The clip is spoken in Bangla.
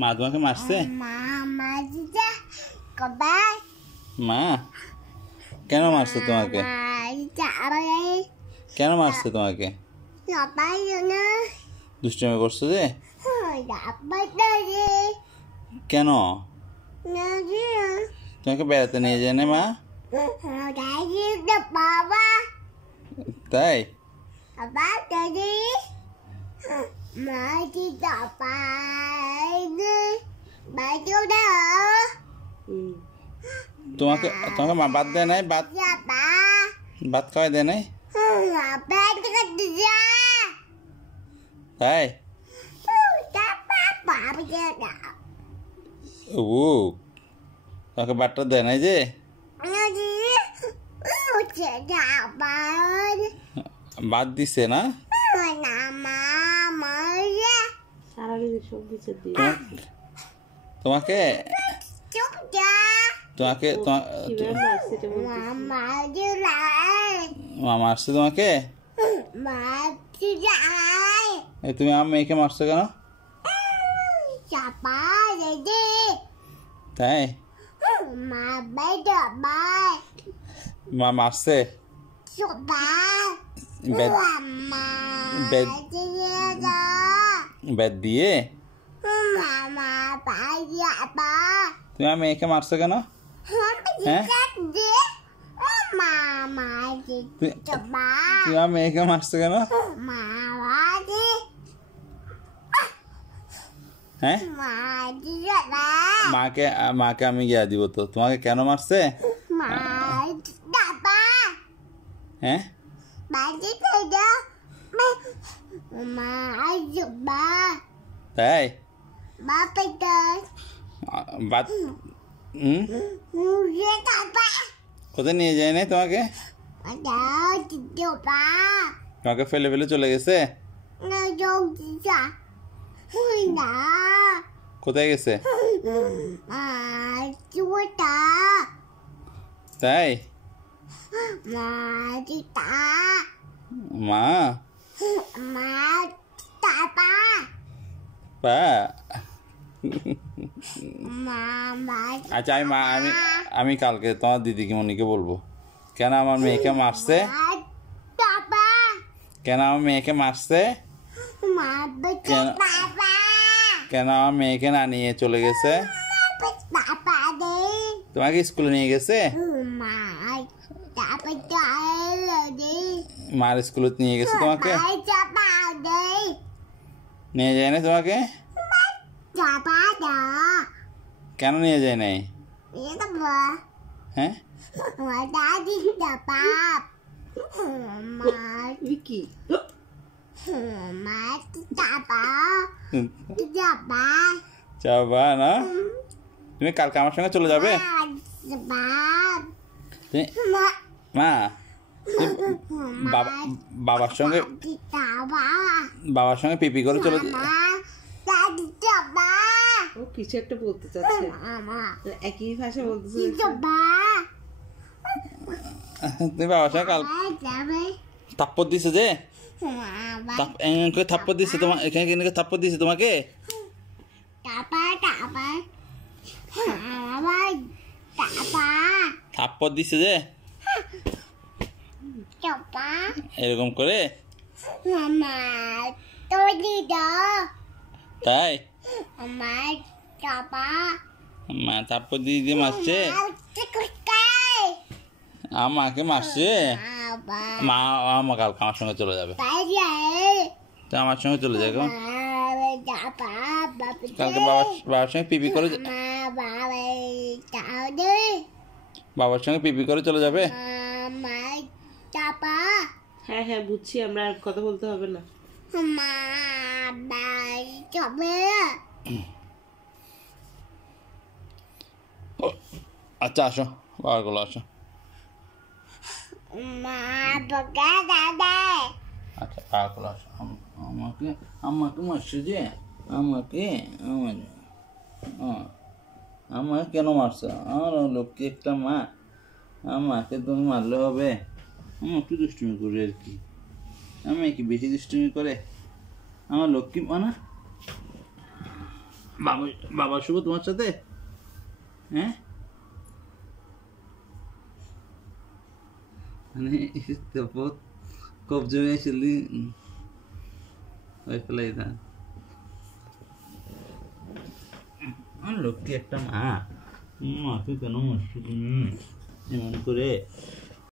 মা তোমাকে মারছে? মা কেন মারছে তোমাকে? কেন মারছে তোমাকে? দুষ্টুমি করছো যে? কেন তোমাকে বেড়াতে নিয়ে যায় না মা? তাই তোমাকে তোমাকে মা ভাত দেয় নাই? ভাত খাওয়াই দেয় নাই? তাই ও তোমাকে ভাতটা দেয় নাই যে? ভাত দিছে না? তোমাকে তোমাকে মা মারছে তোমাকে? তুমি আমার মেয়েকে মারছো কেন? তাই মা মারছে বেদ দিয়ে? তুমি আমার মেয়েকে মারছো কেন? হ্যাঁ তুমি আমার মেয়েকে মারছো কেন? হ্যাঁ মাকে আমি গিয়া দিব তো। তোমাকে কেন মারছে? হ্যাঁ তাই বাদ কোথায় নিয়ে যায় নাই তোমাকে? তোমাকে ফেলে ফেলে চলে গেছে? কোথায় গেছে? তাই মা আচ্ছা আমি কালকে তোমার দিদিকে মনিকে বলবো কেন আমার মেয়েকে মারছে, কেন আমার মেয়েকে মারছে, কেন আমার মেয়েকে না নিয়ে চলে গেছে। তোমাকে স্কুলে নিয়ে গেছে? মার স্কুলে নিয়ে গেছে তোমাকে? নিয়ে যায় না তোমাকে? কেন নিয়ে যায় নাই? হ্যাঁ যাবা না? তুমি কালকে আমার সঙ্গে চলে যাবে? মা বাবার সঙ্গে পিপি করে চলে ও কিছু একটা বলতে চাচ্ছে, একই ভাষা বলতেছে। তুমি বাবার সঙ্গে কাল থাপ্পড় দিছে যে? থাপ্পড় দিছে তোমার এখানে? থাপ্পড় দিছে তোমাকে? থাপ্পড় দিছে যে এরকম করে? তাই মা থাপ্পড় দিয়ে মারছে? আমাকে মারছে? মা কালকে আমার সঙ্গে চলে যাবে, আমার সঙ্গে চলে যাবে কালকে বাবার সঙ্গে পিপি করে, বাবার সঙ্গে পিপি করে চলে যাবে। হ্যাঁ হ্যাঁ বুঝছি, আমরা আর কথা বলতে হবে না। আচ্ছা আসো বাবার গুলো আসো। আচ্ছা বাবার গুলো আসো। আমাকে মারছে যে? আমাকে কেন মারছো? আমার লক্ষ্মী একটা মা, আমাকে তুমি মারলে হবে? আমি একটু দুষ্টুমি করি আর কি, আমি কি বেশি দুষ্টুমি করে? আমার লক্ষ্মী মা না? বাবা বাবা শুভ তোমার সাথে? হ্যাঁ, মানে বহুত কবজে में चली ওই ফেলাই দা লক্ষ্মী একটা মা। মাকে কেন মারছো তুমি এমন করে?